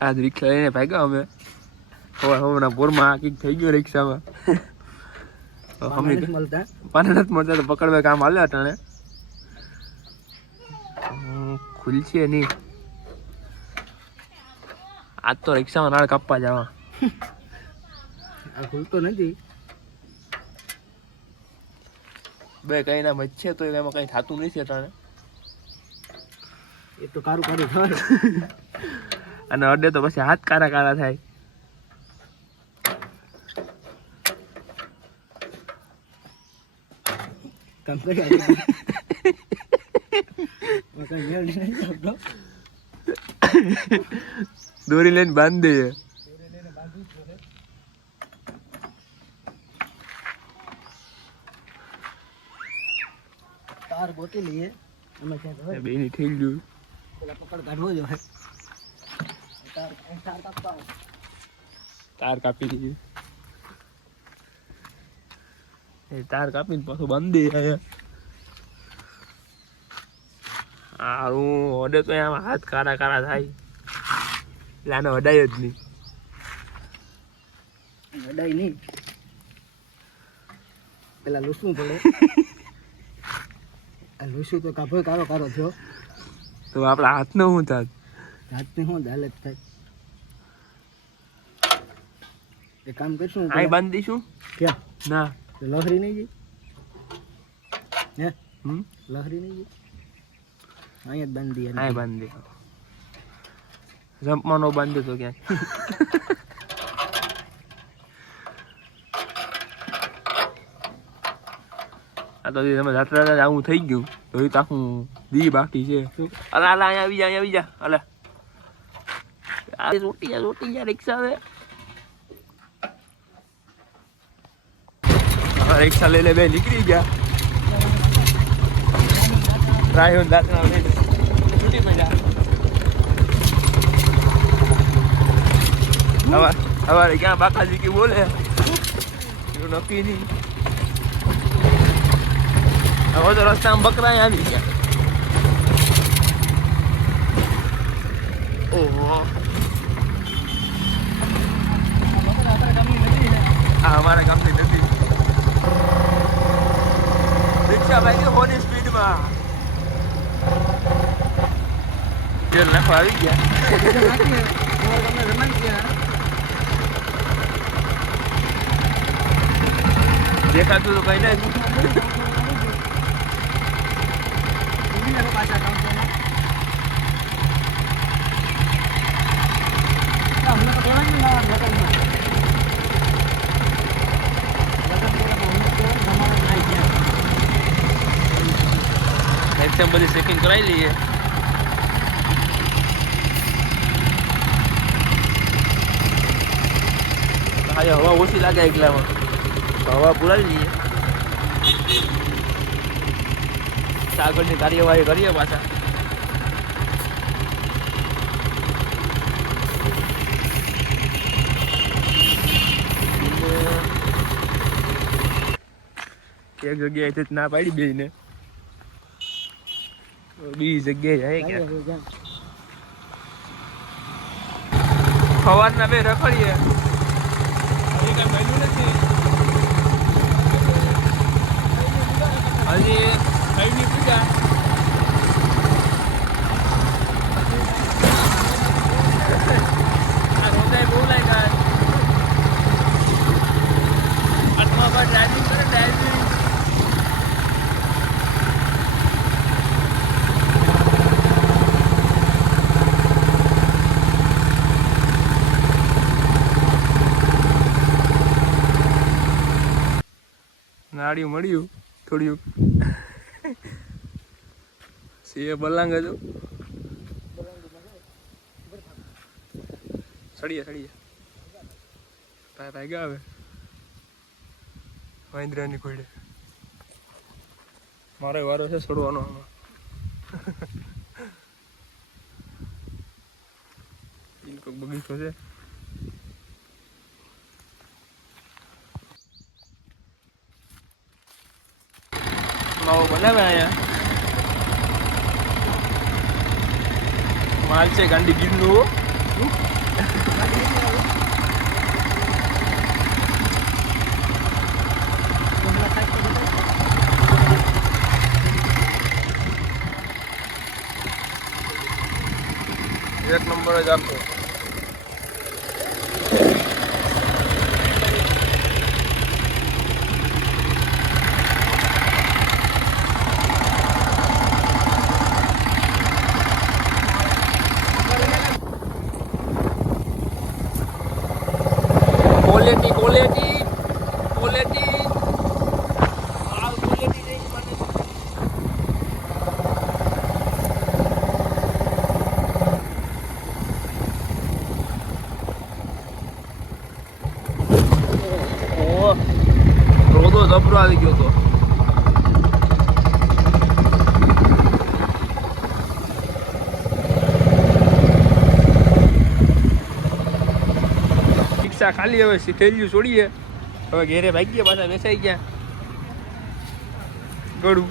આજ રિક્ષા લઈને ભાગ્યા અમે હમણાં બોરમાં કંઈક થઈ ગયું રિક્ષામાં મળતા પાને નથી મળતા તો પકડવા કામ હાલે અટાણે ખુલશે નહીં આજ તો રિક્ષામાં નાળ કાપવા જવા આ ખુલતો નથી બે કઈ ના મચ્છે તો એમાં કઈ થતું નથી અટાણે એ તો કારું કારું થાય અને અડે તો પછી હાથ કારા કારા થાય કામ કરી દોરી લઈને બાંધ દે તાર ગોતી લઈએ અમે ક્યાં બે ની થઈ ગયું પેલા પકડ કાઢવો જોઈએ તાર કાપી દીધું એ તાર કાપીને પાછું બાંધી દે હારું ઓડે તો આમાં હાથ કારા કારા થાય એટલે આને અડાય જ નહીં અડાય નહીં પેલા લૂસવું પડે આ લૂસું તો કાભો કારો કારો થયો તો આપણા હાથનો શું થાય હાથની શું હાલત થાય એ કામ કરશું અહીં બાંધી દઈશું ક્યાં ના લહરી નહીં જઈ હે હમ લહરી નહીં જઈ અહીંયા જ બાંધી અહીં બાંધી દે જમ્પમાં નો બાંધ્યો તો ક્યાંક આ તો તમે જાત્રા આવું થઈ ગયું તો એ તો આખું દી બાકી છે અરે અલા અહીંયા આવી જા અલે આ રોટી જા રિક્ષા આવે રિક્ષા લઈ લે બે નીકળી ગયા રાહ્યો દાંતના લઈને છૂટી પડ્યા હવારે ક્યાં બાકાજી કે બોલે એવું નક્કી નહીં હવે તો રસ્તામાં બકરા આવી ગયા ઓહો આ અમારા ગામની નથી રિક્ષા ભાઈ હોની સ્પીડમાં તેલ નાખવા આવી ગયા દેખાતું તો કઈ નહીં એકદમ બધી સેટિંગ કરાવી લઈએ આજે હવા ઓછી લાગે એકલામાં તો હવા પુરાવી લઈએ આગળની કાર્યવાહી કરીએ પાછા એક જગ્યાએથી ના પાડી બેને બીજી જગ્યાએ જાય ક્યાં સવારના બે રખડીએ હજી કઈની પૂજા આ રોદાય બહુ લાગ્યા આઠમા પર ડ્રાઇવિંગ કરે ડ્રાઇવિંગ નાળિયું મળ્યું થોડું સીએ બલાંગ હતું સળીએ ભાઈ ગયા હવે મહેન્દ્રની ખોડે મારો વારો છે છોડવાનો આમાં કોઈક બગીચો છે માવો બનાવે અહીંયા માલ છે ગાંધી ગીરનું એક નંબર જ આપો. ક્વોલિટી ક્વોલિટી ક્વોલિટી આ ક્વોલિટી નહીં મને. ઓહો રોદો જબરો આવી ગયો તો. રિક્ષા ખાલી હવે થેલીયું છોડીએ હવે ઘેરે ભાગીએ પાછા બેસાઈ ગયા ગળું